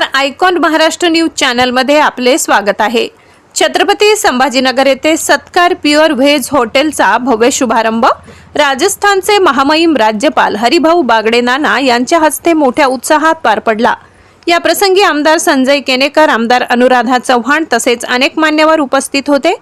नमस्कार. Icon Maharashtra news चॅनलमध्ये आपले स्वागत आहे. छत्रपती संभाजीनगर येथे सत्कार प्युअर व्हेज हॉटेलचा भव्य शुभारंभ. राजस्थानचे महामहिम राज्यपाल हरिभाऊ बागडे नाना यांच्या हस्ते मोठ्या उत्साहात पार पडला. या प्रसंगी आमदार संजय केनेकर आमदार अनुराधा चव्हाण तसेच अनेक मान्यवर उपस्थित होते.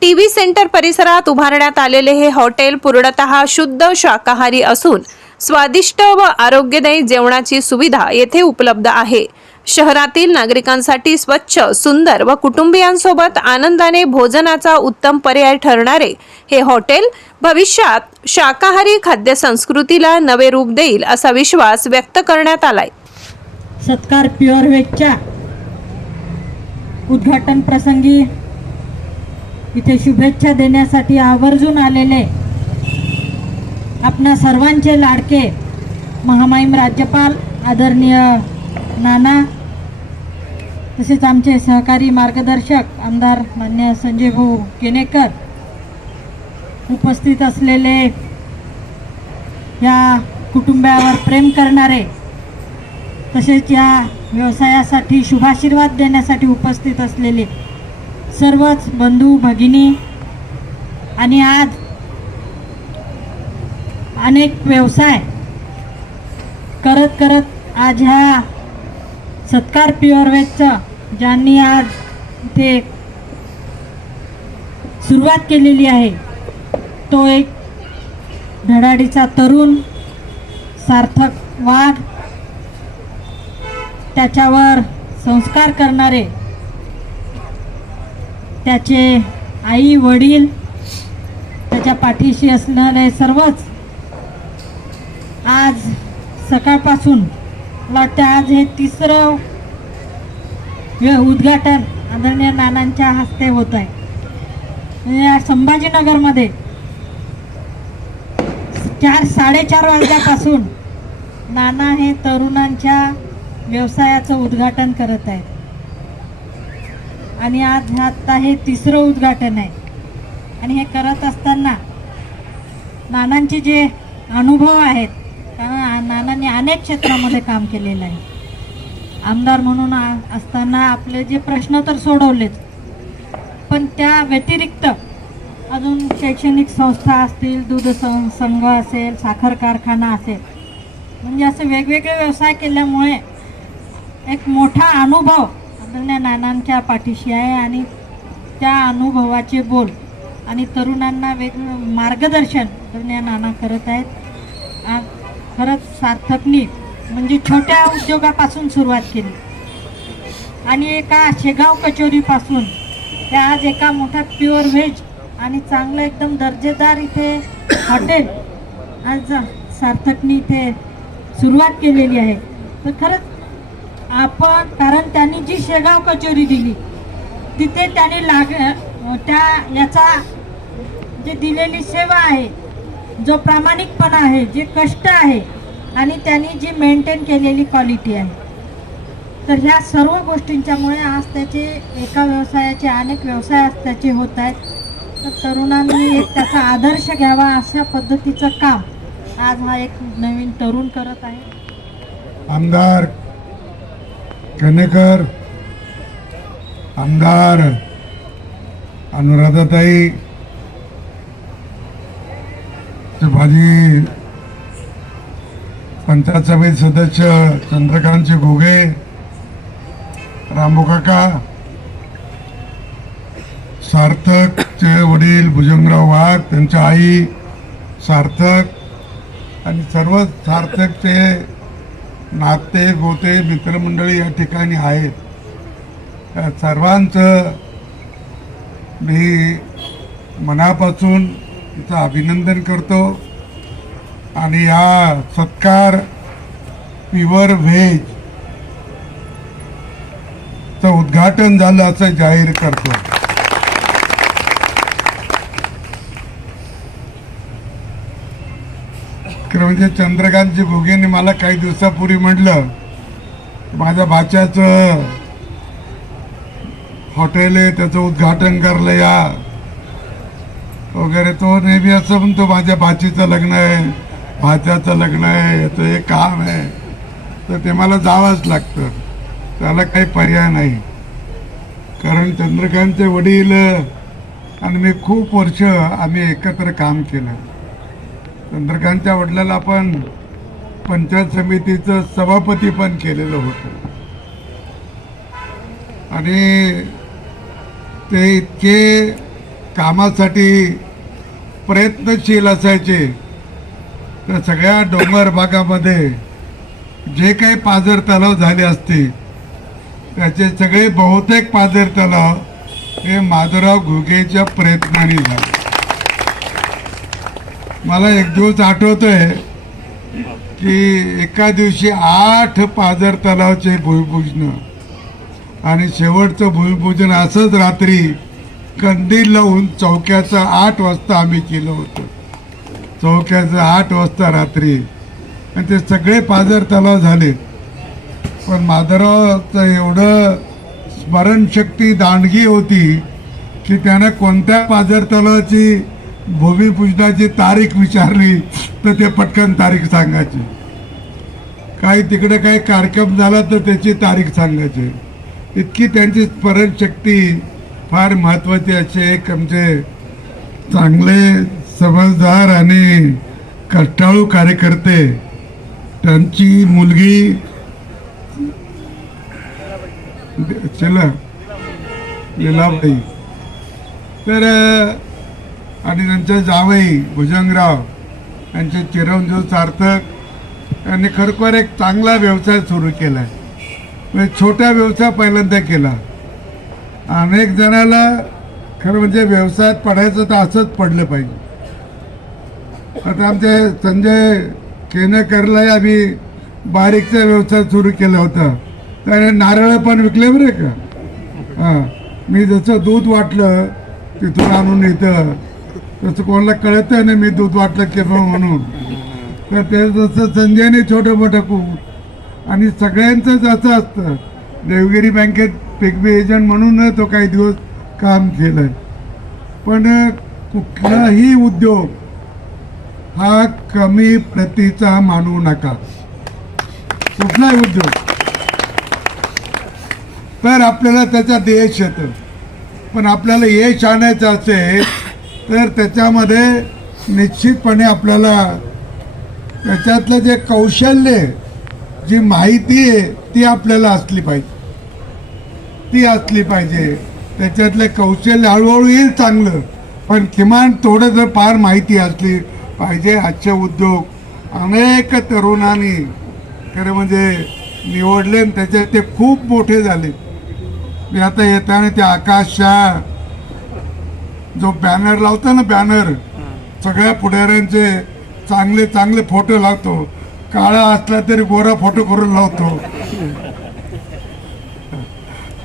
टी व्ही सेंटर परिसरात उभारण्यात आलेले हे हॉटेल पूर्णतः शुद्ध शाकाहारी असून स्वादिष्ट व आरोग्यदायी जेवणाची सुविधा येथे उपलब्ध आहे. शहरातील नागरिकांसाठी स्वच्छ सुंदर व कुटुंबियांसोबत आनंदाने भोजनाचा उत्तम पर्याय ठरणारे हे हॉटेल भविष्यात शाकाहारी खाद्य संस्कृतीला नवे रूप देईल असा विश्वास व्यक्त करण्यात आलाय. सत्कार प्युअर वेजच्या उद्घाटन प्रसंगी इथे शुभेच्छा देण्यासाठी आवर्जून आलेले आपणा सर्वांचे लाडके महामाईम राज्यपाल आदरणीय नाना तसेच आमचे सहकारी मार्गदर्शक आमदार मान्य संजय भाऊ केनेकर उपस्थित असलेले या कुटुंबावर प्रेम करणारे तसेच या व्यवसायासाठी शुभाशीर्वाद देण्यासाठी उपस्थित असलेले सर्वच बंधू भगिनी आणि आज अनेक व्यवसाय करत करत आज ह्या सत्कार प्युअर वेजचं ज्यांनी आज ते सुरुवात केलेली आहे तो एक धडाडीचा तरुण सार्थक वाघ त्याच्यावर संस्कार करणारे त्याचे आई वडील त्याच्या पाठीशी असणारे सर्वच आज सकाळपासून वाटतं आज हे तिसरं उद्घाटन आदरणीय नानांच्या हस्ते होत आहे. या संभाजीनगरमध्ये चार साडेचार वाजल्यापासून नाना हे तरुणांच्या व्यवसायाचं उद्घाटन करत आहेत. आणि आज आत्ता हे तिसरं उद्घाटन आहे. आणि हे करत असताना नानांचे जे अनुभव आहेत नानांनी अनेक क्षेत्रामध्ये काम केलेलं आहे. आमदार म्हणून आ- असताना आपले जे प्रश्न तर सोडवलेच पण त्या व्यतिरिक्त अजून शैक्षणिक संस्था असतील दूध सं संघ असेल साखर कारखाना असेल म्हणजे असे वेगवेगळे व्यवसाय केल्यामुळे एक मोठा अनुभव आदरणीय नानांच्या पाठीशी आहे आणि त्या अनुभवाचे बोल आणि तरुणांना वेग मार्गदर्शन आदरणीय नाना करत आहेत. आ- खरंच सार्थकनी म्हणजे छोट्या उद्योगापासून सुरुवात केली. आणि एका शेगाव कचोरीपासून ते आज एका मोठ्या प्युअर व्हेज आणि चांगलं एकदम दर्जेदार इथे हॉटेल आज सार्थकनी इथे सुरुवात केलेली आहे. तर खरंच आपण कारण त्यांनी जी शेगाव कचोरी दिली तिथे त्याने लाग त्या याचा जे दिलेली सेवा आहे जो प्रामाणिकपणा आहे जे कष्ट आहे आणि त्यांनी जी मेंटेन केलेली क्वालिटी आहे. तर ह्या सर्व गोष्टींच्यामुळे आज त्याचे एका व्यवसायाचे अनेक व्यवसाय आज त्याचे होत आहेत. तर तरुणांनी एक त्याचा आदर्श घ्यावा अशा पद्धतीचं काम आज हा एक नवीन तरुण करत आहे. आमदार कनेकर आमदार अनुराधाताई ते भाजी पंचायत समिती सदस्य चंद्रकांत घोगे रामो काका सार्थकचे वडील भुजंगराव वाघ त्यांच्या आई सार्थक आणि सर्व सार्थकचे नाते गोते मित्रमंडळी या ठिकाणी आहेत. त्या सर्वांचं मी मनापासून तिचं अभिनंदन करतो. आणि या सत्कार प्युअर व्हेज च उद्घाटन झालं असं जाहीर करतो. म्हणजे चंद्रकांतजी भोगेने मला काही दिवसापूर्वी म्हटलं माझ्या भाच्याचं हॉटेल आहे त्याचं उद्घाटन करलं या. वगैरे तो नेहमी असं म्हणतो माझ्या भाचीचं लग्न आहे भाच्याचं लग्न आहे तर हे काम आहे. तर ते मला जावंच लागतं. त्याला काही पर्याय नाही. कारण चंद्रकांतचे वडील आणि मी खूप वर्ष आम्ही एकत्र काम केलं. चंद्रकांतच्या वडिलाला आपण पंचायत समितीचं सभापती पण केलेलं होतं. आणि ते इतके कामासाठी प्रयत्नशील असायचे तर सगळ्या डोंगर भागामध्ये जे काही पाझर तलाव झाले असतील त्याचे सगळे बहुतेक पाझर तलाव हे माधुराव घुगेच्या प्रयत्नाने झाले. मला एक दिवस आठवतोय की एका दिवशी आठ पाझर तलावचे भूमिपूजन आणि शेवटचं भूमिपूजन असंच रात्री कंदील लावून चौक्याचं आठ वाजता आम्ही केलं होतं. चौक्याचं आठ वाजता रात्री. आणि ते सगळे पाझर तलाव झाले. पण माधवरावचं एवढं स्मरणशक्ती दांडगी होती की त्यानं कोणत्या पाझर तलावाची भूमिपूजनाची तारीख विचारली तर ते पटकन तारीख सांगायची. काही तिकडे काही कार्यक्रम झाला तर त्याची तारीख सांगायची. इतकी त्यांची स्मरणशक्ती फार महत्त्वाचे असे एक आमचे चांगले समजदार आणि कष्टाळू कार्यकर्ते. त्यांची मुलगी चला लीलाबाई. तर आणि त्यांचे जावई भुजंगराव यांचे चिरंजीव सार्थक यांनी खरोखर एक चांगला व्यवसाय सुरू केला आहे म्हणजे छोटा व्यवसाय पहिल्यांदा केला. अनेक जणाला खरं म्हणजे व्यवसायात पडायचं तर असंच पडलं पाहिजे. आता आमचे संजय केनेकरलाही आम्ही बारीकचा व्यवसाय सुरू केला होता. त्याने नारळ पण विकले बरे का? हां. मी जसं दूध वाटलं तिथून आणून इथं तसं कोणाला कळत नाही मी दूध वाटलं केव्हा म्हणून. तर ते जसं संजयने छोटं मोठं खूप आणि सगळ्यांचं असं असतं. देवगिरी बँकेत पेगबी एजंट म्हणून तो काही दिवस काम केलं पण कुठलाही उद्योग हा कमी प्रतीचा मानू नका. कुठलाही उद्योग. तर आपल्याला त्याच्यात यश येतं. पण आपल्याला यश आणायचं असेल तर त्याच्यामध्ये निश्चितपणे आपल्याला त्याच्यातलं जे कौशल्य आहे, जी माहिती आहे ती आपल्याला असली पाहिजे. ती असली पाहिजे. त्याच्यातले कौशल्य हळूहळू येईल चांगलं. पण किमान थोडं जर फार माहिती असली पाहिजे आजचे उद्योग. अनेक तरुणांनी खरं म्हणजे निवडले आणि त्याच्यात ते खूप मोठे झाले. मी आता येताना ते आकाश शाह जो बॅनर लावतो ना बॅनर सगळ्या पुढाऱ्यांचे चांगले चांगले फोटो लावतो. काळा असला तरी गोरा फोटो करून लावतो.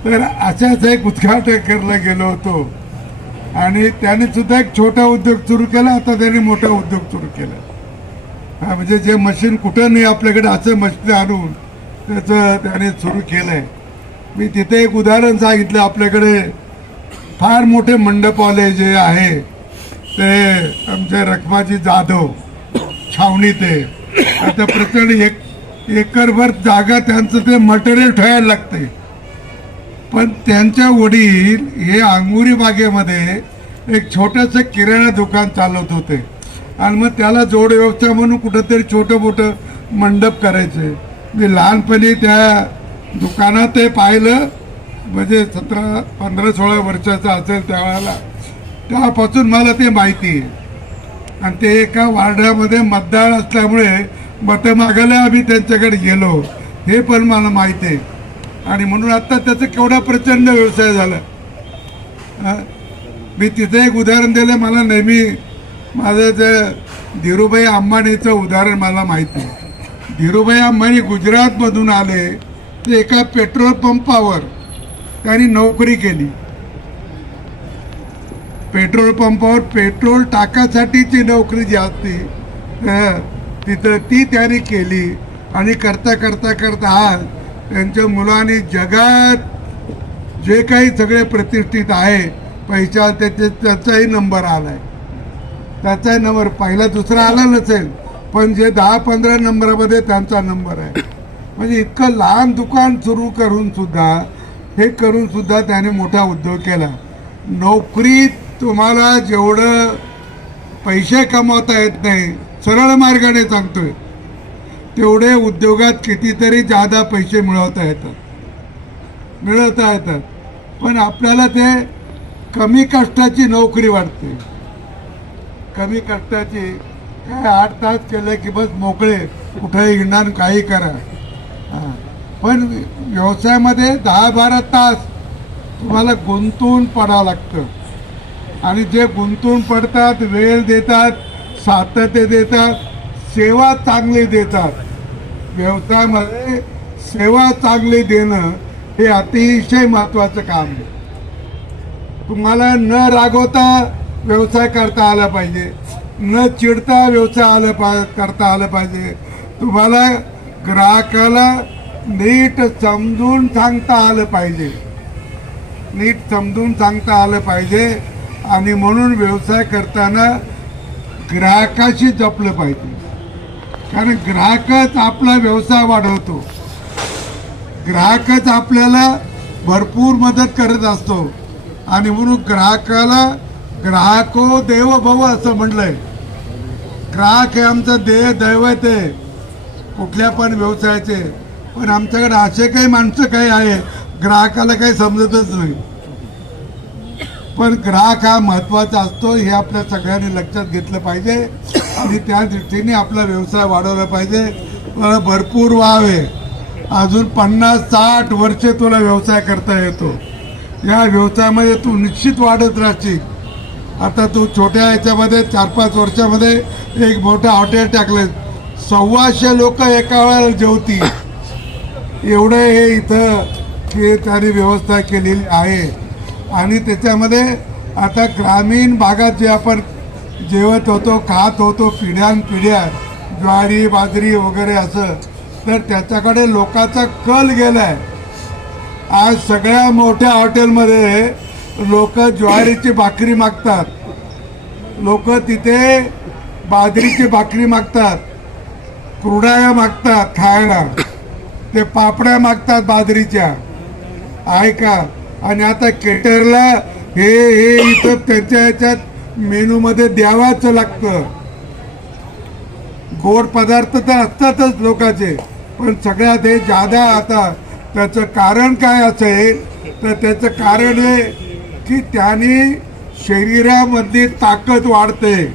तर अशाच एक उद्घाटन करायला गेलो होतो. आणि त्याने सुद्धा एक छोटा उद्योग सुरू केला आता त्याने मोठा उद्योग सुरू केला. म्हणजे जे मशीन कुठं नाही आपल्याकडे असं मशीन आणून त्याचं त्याने सुरू केलंय. मी तिथे एक उदाहरण सांगितलं आपल्याकडे फार मोठे मंडपवाले जे आहे ते आमचे रखमाजी जाधव छावणी ते. आता प्रचंड एक एकरभर जागा त्यांचं ते मटेरियल ठेवायला लागते पण त्यांच्या वडील हे आंगुरी बागेमध्ये एक छोटंसं किराणा दुकान चालवत होते. आणि मग त्याला जोड व्यवसाय म्हणून कुठंतरी छोटं मोठं मंडप करायचे. मी लहानपणी त्या दुकानात ते पाहिलं. म्हणजे सतरा पंधरा सोळा वर्षाचा असेल त्यावेळेला. त्यापासून मला ते माहिती आहे. आणि ते एका वार्डामध्ये मतदार असल्यामुळे मतं मागायला आम्ही त्यांच्याकडे गेलो. हे पण मला माहिती आहे. आणि म्हणून आत्ता त्याचा केवढा प्रचंड व्यवसाय झाला. मी तिथं एक उदाहरण दिलं मला नेहमी माझं जे धीरूभाई अंबानीचं उदाहरण मला माहिती आहे धीरूभाई अंबानी गुजरातमधून आले ते एका पेट्रोल पंपावर त्यांनी नोकरी केली. पेट्रोल पंपावर पेट्रोल टाकासाठीची नोकरी जी असते तिथं ती त्यांनी केली. आणि करता करता करता आज त्यांच्या मुलांनी जगात जे काही सगळे प्रतिष्ठित आहे पैसा त्याचे त्याचाही नंबर आलाय. त्याचाही नंबर पहिला दुसरा आला नसेल पण जे दहा पंधरा नंबरामध्ये त्यांचा नंबर आहे. म्हणजे इतकं लहान दुकान सुरू करून सुद्धा हे करून सुद्धा त्याने मोठा उद्योग केला. नोकरीत तुम्हाला जेवढं पैसे कमवता येत नाही सरळ मार्गाने सांगतोय. तेवढे उद्योगात कितीतरी जादा पैसे मिळवता येतात. मिळवता येतात. पण आपल्याला ते कमी कष्टाची नोकरी वाटते. कमी कष्टाची काय आठ तास केले की बस मोकळे कुठेही हिंडणार काही करा. हां. पण व्यवसायामध्ये दहा बारा तास तुम्हाला गुंतून पडावं लागतं. आणि जे गुंतून पडतात वेळ देतात सातत्य देतात सेवा चांगली देतात. व्यवसायामध्ये सेवा चांगली देणं हे अतिशय महत्त्वाचं काम आहे. तुम्हाला न रागवता व्यवसाय करता आला पाहिजे. न चिडता व्यवसाय आला पा करता आलं पाहिजे. तुम्हाला ग्राहकाला नीट समजून सांगता आलं पाहिजे. नीट समजून सांगता आलं पाहिजे आणि म्हणून व्यवसाय करताना ग्राहकाशी जपलं पाहिजे. कारण ग्राहकच आपला व्यवसाय वाढवतो. ग्राहकच आपल्याला भरपूर मदत करत असतो. आणि म्हणून ग्राहकाला ग्राहको देवभव असं म्हटलंय ग्राहक हे आमचं देह दैवत आहे. कुठल्या पण व्यवसायाचे. पण आमच्याकडे असे काही माणसं काही आहे ग्राहकाला काही समजतच नाही. पण ग्राहक हा महत्त्वाचा असतो हे आपल्या सगळ्यांनी लक्षात घेतलं पाहिजे. आणि त्या दृष्टीने आपला व्यवसाय वाढवला पाहिजे. मला भरपूर वाव आहे. अजून पन्नास साठ वर्षे तुला व्यवसाय करता येतो. या व्यवसायामध्ये तू निश्चित वाढत राहशील. आता तू छोट्या याच्यामध्ये चार पाच वर्षामध्ये एक मोठं हॉटेल टाकलं सव्वाशे लोक एका वेळेला जेवतील एवढं हे इथं हे त्यांनी व्यवस्था केलेली आहे. आणि त्याच्यामध्ये आता ग्रामीण भागात जे आपण जेवत होतो खात होतो पिढ्यान पिढ्या ज्वारी बाजरी वगैरे असं. तर त्याच्याकडे लोकांचा कल गेलाय. आज सगळ्या मोठ्या हॉटेलमध्ये लोक ज्वारीची भाकरी मागतात. लोक तिथे बाजरीची भाकरी मागतात. कुरडाया मागतात खायला. ते पापड्या मागतात बाजरीच्या. आहे का आणि आता केटरला हे हे इथं त्यांच्या ह्याच्यात मेनूमध्ये द्यावाच लागतं. गोड पदार्थ तर असतातच लोकांचे पण सगळ्यात हे जादा आता त्याचं कारण काय असेल तर त्याचं कारण हे की त्याने शरीरामधली ताकद वाढते.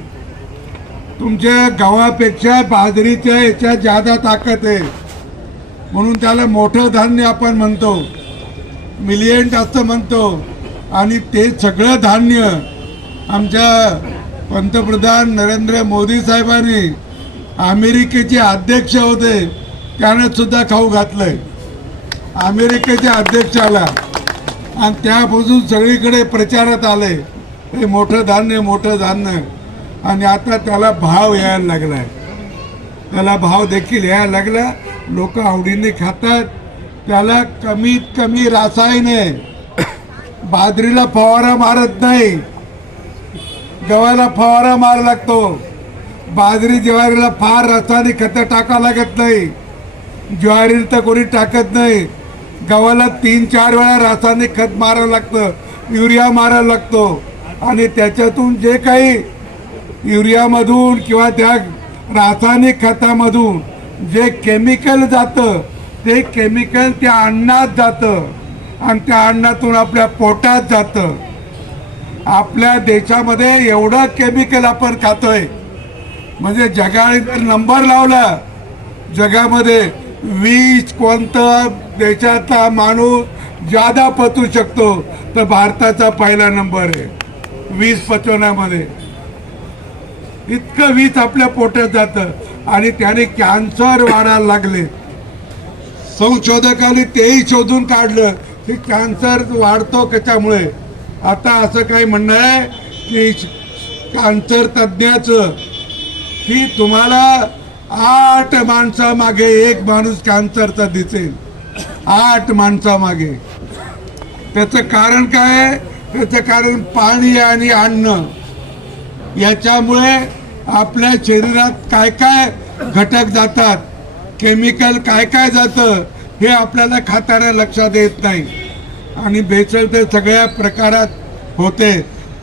तुमच्या गव्हापेक्षा बाजरीच्या याच्यात जादा ताकद आहे. म्हणून त्याला मोठं धान्य आपण म्हणतो. मिलियंट असं म्हणतो. आणि ते सगळं धान्य आमच्या पंतप्रधान नरेंद्र मोदी साहेबांनी अमेरिकेचे अध्यक्ष होते त्याने सुद्धा खाऊ घातलंय. अमेरिकेच्या अध्यक्षाला. आणि त्यापासून सगळीकडे प्रचारात आले. हे मोठं धान्य मोठं धान्य. आणि आता त्याला भाव यायला लागलाय. त्याला भाव देखील यायला लागला. लोक आवडीने खातात. त्याला कमीत कमी रासायन. आहे बाजरीला फवारा मारत नाही. गव्हाला फवारा मार लागतो. बाजरी ज्वारीला फार रासायनिक खतं टाकावं लागत नाही. ज्वारी तर कोणी टाकत नाही. गव्हाला तीन चार वेळा रासायनिक खत मारावं लागतं. युरिया मारायला लागतो. आणि त्याच्यातून जे काही युरियामधून किंवा त्या रासायनिक खतामधून जे केमिकल जातं ते केमिकल त्या अन्नात जातं. आणि त्या अन्नातून आपल्या पोटात जातं. आपल्या देशामध्ये एवढं केमिकल आपण खातोय. म्हणजे जगाने जर नंबर लावला जगामध्ये वीज कोणता देशाचा माणूस जादा पचू शकतो तर भारताचा पहिला नंबर आहे. वीज पचवण्यामध्ये इतकं वीज आपल्या पोटात जातं आणि त्याने कॅन्सर वाढायला लागले. संशोधकांनी तेही शोधून काढलं की कॅन्सर वाढतो कशामुळे? आता असं काही म्हणणं आहे की कॅन्सर तज्ज्ञाचं की तुम्हाला आठ माणसामागे एक माणूस कॅन्सरचा दिसेल. आठ माणसामागे. त्याचं कारण काय आहे? त्याचं कारण पाणी आणि अन्न. याच्यामुळे आपल्या शरीरात काय काय घटक जातात? केमिकल काय काय जातं? हे आपल्याला खाताना लक्षात येत नाही. आणि भेसळ ते सगळ्या प्रकारात होते.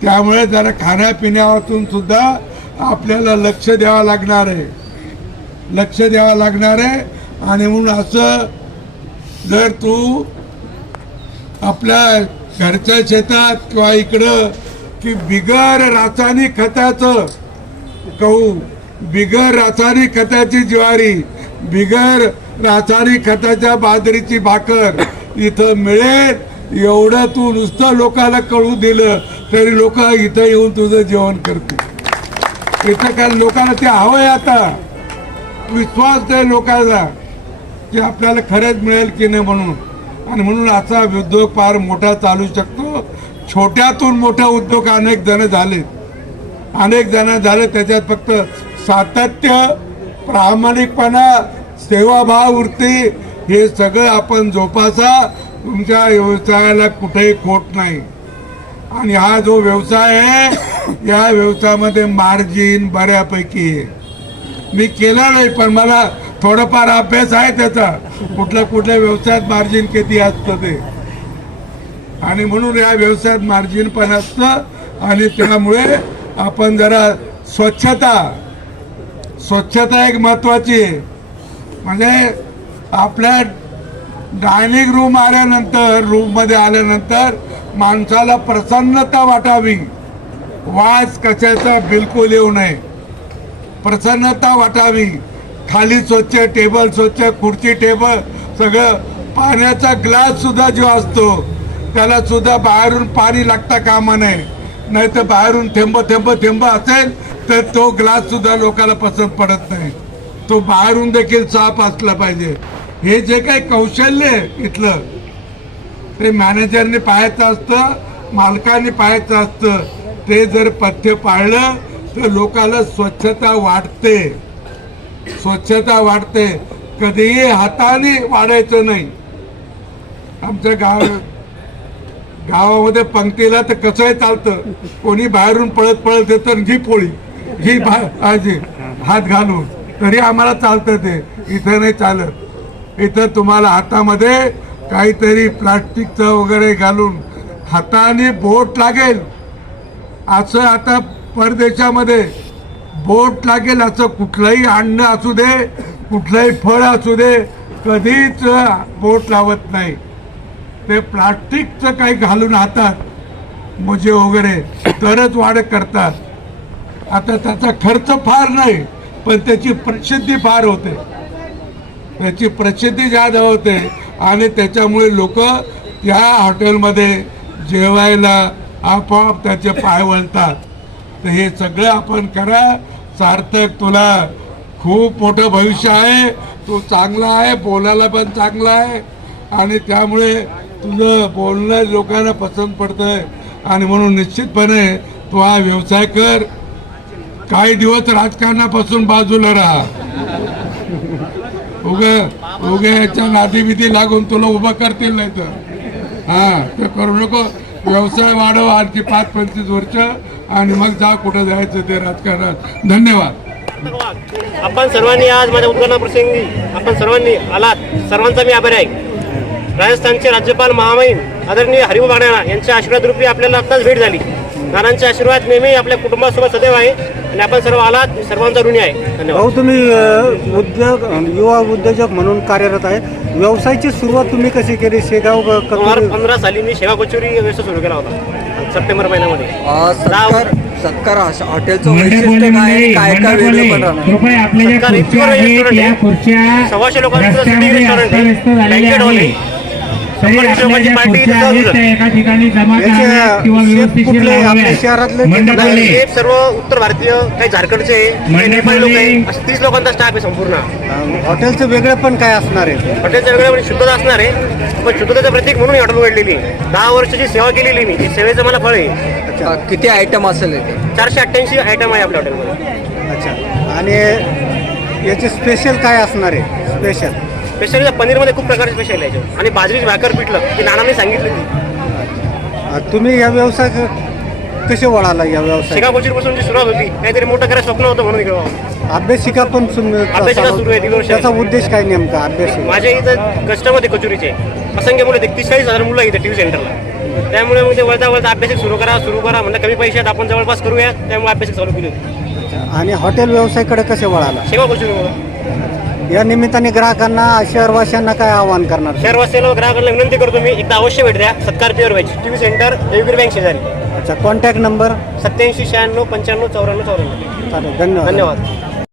त्यामुळे जरा खाण्यापिण्यातून सुद्धा आपल्याला लक्ष द्यावं लागणार आहे. लक्ष द्यावं लागणार आहे. आणि म्हणून असं जर तू आपल्या घरच्या शेतात किंवा इकडं की बिगर रासायनिक खताचं कहू बिगर रासायनिक खताची ज्वारी बिगर रासायनिक खताच्या बाजरीची भाकर इथं मिळेल. एवढं तू नुसतं लोकांना कळू दिलं तरी लोक इथं येऊन तुझं जेवण करतील. इथं काय लोकांना ते हवंय आता. विश्वास आहे लोकांना की आपल्याला खरंच मिळेल की नाही म्हणून. आणि म्हणून असा उद्योग फार मोठा चालू शकतो. छोट्यातून मोठा उद्योग अनेक जण झाले अनेक जण झाले त्याच्यात फक्त सातत्य प्रामाणिकपणा सेवाभाव वृत्ती हे सगळं आपण जोपासा. तुमच्या व्यवसायाला कुठेही खोट नाही. आणि हा जो व्यवसाय आहे या व्यवसायामध्ये मार्जिन बऱ्यापैकी आहे. मी केला नाही पण मला थोडंफार अभ्यास आहे त्याचा. कुठल्या कुठल्या व्यवसायात मार्जिन किती असतं ते. आणि म्हणून या व्यवसायात मार्जिन पण असतं आणि त्यामुळे आपण जरा स्वच्छता स्वच्छता एक महत्वाची आहे. म्हणजे आपल्या डायनिंग रूम आल्यानंतर रूममध्ये आल्यानंतर माणसाला प्रसन्नता वाटावी. वास कशाचा? बिलकुल येऊ नये. प्रसन्नता वाटावी. खाली स्वच्छ टेबल स्वच्छ खुर्ची टेबल सगळं. पाण्याचा ग्लास सुद्धा जो असतो त्याला सुद्धा बाहेरून पाणी लागता कामा नये. नाही तर बाहेरून थेंब थेंब थेंब असेल तर तो ग्लास सुद्धा लोकांना पसंत पडत नाही. तो बाहेरून देखील साफ असला पाहिजे. हे जे काही कौशल्य आहे इथलं ते मॅनेजरने पाहायचं असतं मालकाने पाहायचं असतं. ते जर पथ्य पाळलं तर लोकाला स्वच्छता वाटते. स्वच्छता वाटते. कधीही हाताने वाढायचं नाही. आमच्या गाव गावामध्ये पंक्तीला तर कसंही चालतं. कोणी बाहेरून पळत पळत येतं घी पोळी घी बा हात घालून. तरी आम्हाला चालतं ते. इथं नाही चालत. इथं तुम्हाला हातामध्ये काहीतरी प्लास्टिकचं वगैरे घालून हाताने बोट लागेल. असं आता परदेशामध्ये बोट लागेल असं कुठलंही अन्न असू दे कुठलंही फळ असू दे कधीच बोट लावत नाही. ते प्लास्टिकचं काही घालून हातात मुजे वगैरे तरच वाढ करतात. आता त्याचा खर्च फार नाही पण त्याची प्रसिद्धी फार होते. त्याची प्रसिद्धी ज्यादा होते. आणि त्याच्यामुळे लोक त्या हॉटेलमध्ये जेवायला आपोआप त्याचे पाय वळतात. तर हे सगळं आपण करा. सार्थक तुला खूप मोठं भविष्य आहे. तू चांगला आहे बोलायला पण चांगला आहे. आणि त्यामुळे तुझं बोलणं लोकांना पसंत पडतंय. आणि म्हणून निश्चितपणे तू हा व्यवसाय कर. काही दिवस राजकारणापासून बाजूला राहा. उगे उगे याच्या नातीभीती लागून तुला उभं करतील नाही तर. हा ते करू नको. व्यवसाय वाढव आणखी पाच पंचवीस वर्ष आणि मग जा कुठं जायचं ते राजकारणात. धन्यवाद. आपण सर्वांनी आज माझ्या उद्घाटनाप्रसंगी आपण सर्वांनी आलात. सर्वांचा मी आभारी आहे. राजस्थानचे राज्यपाल महामहिम आदरणीय हरिभाऊ बागडा यांच्या आशीर्वाद रूपी आपल्याला आत्ताच भेट झाली. नानांचे आशीर्वाद नेहमी आपल्या कुटुंबासोबत सदैव आहे. आणि आपण सर्व आलात. सर्वांचा ऋणी आहे. धन्यवाद. भाऊ तुम्ही अ, उद्योग युवा उद्योजक म्हणून कार्यरत आहे. व्यवसायाची सुरुवात तुम्ही कशी केली? शेगाव क- दोन हजार कचोरी- पंधरा साली मी सेवा कचोरी व्यवसाय सुरू केला होता. सप्टेंबर महिन्यामध्ये. अ, सत्कार सत्कार हॉ- हॉटेलचं वैशिष्ट्य काय? आहे? काय काय वेगळं पण राहणार? कृपया आपल्या ज्या सरकारी खुर्च्या किंवा आहेत रेस्टॉरंट या आहे. खुर्च्या सव्वाशे लोकांचं सिटिंग रेस्टॉरंट आहे. अस्तव्यस्त झालेल्या बँकेट हॉल आहे. एका ठिकाणी जमा. शहरातले हे सर्व उत्तर भारतीय काही झारखंडचे नेपाळी लोक आहे. तीस लोकांचा स्टाफ आहे संपूर्ण. हॉटेलचं वेगळं पण काय असणार आहे? हॉटेलच्या वेगळ्या म्हणजे शुद्धता असणार आहे. पण शुद्धतेचं प्रतीक म्हणून हॉटेल उघडलेली. दहा वर्षाची सेवा केलेली मी. सेवेचं मला फळ आहे. किती आयटम असेल चारशे अठ्ठ्याऐंशी आयटम आहे आपल्या हॉटेलमध्ये अच्छा. आणि याचे स्पेशल काय असणार आहे? स्पेशल स्पेशली पनीरमध्ये खूप प्रकारचे स्पेशल आहे. आणि बाजरीची भाकर पिठलं ती नानाने सांगितली ती. तुम्ही या व्यवसाय कसे वळाला या व्यवसाय? शेगा पासून जी सुरुवात होती काहीतरी मोठं करायचं स्वप्न होतं म्हणून इकडं अभ्यासिका पण सुन- अभ्यासिका सुरू आहे, वर्ष त्याचा उद्देश काय नेमका अभ्यासिका माझ्या इथं कस्टमर आहे कचुरीचे. असंख्य मुलं आहेत तीस चाळीस हजार मुलं आहेत टी व्ही सेंटरला त्यामुळे मग ते वळता वळता अभ्यासिक सुरू करा सुरू करा म्हणजे कमी पैशात आपण जवळपास करूया त्यामुळे अभ्यासिक चालू केली होती. आणि हॉटेल व्यवसायाकडे कसे वळाला? शेवा कचुरी या निमित्ताने ग्राहकांना शहरवासियांना काय आवाहन करणार? शहरवासियाला ग्राहकांना विनंती करतो मी एकदा अवश्य भेट द्या. Satkar pure veg T V centre Devgiri bank शेजारी. अच्छा कॉन्टॅक्ट नंबर सत्याऐंशी शहाण्णव पंच्याण्णव चौऱ्याण्णव चौऱ्याण्णव. चालेल धन्यवाद. धन्यवाद.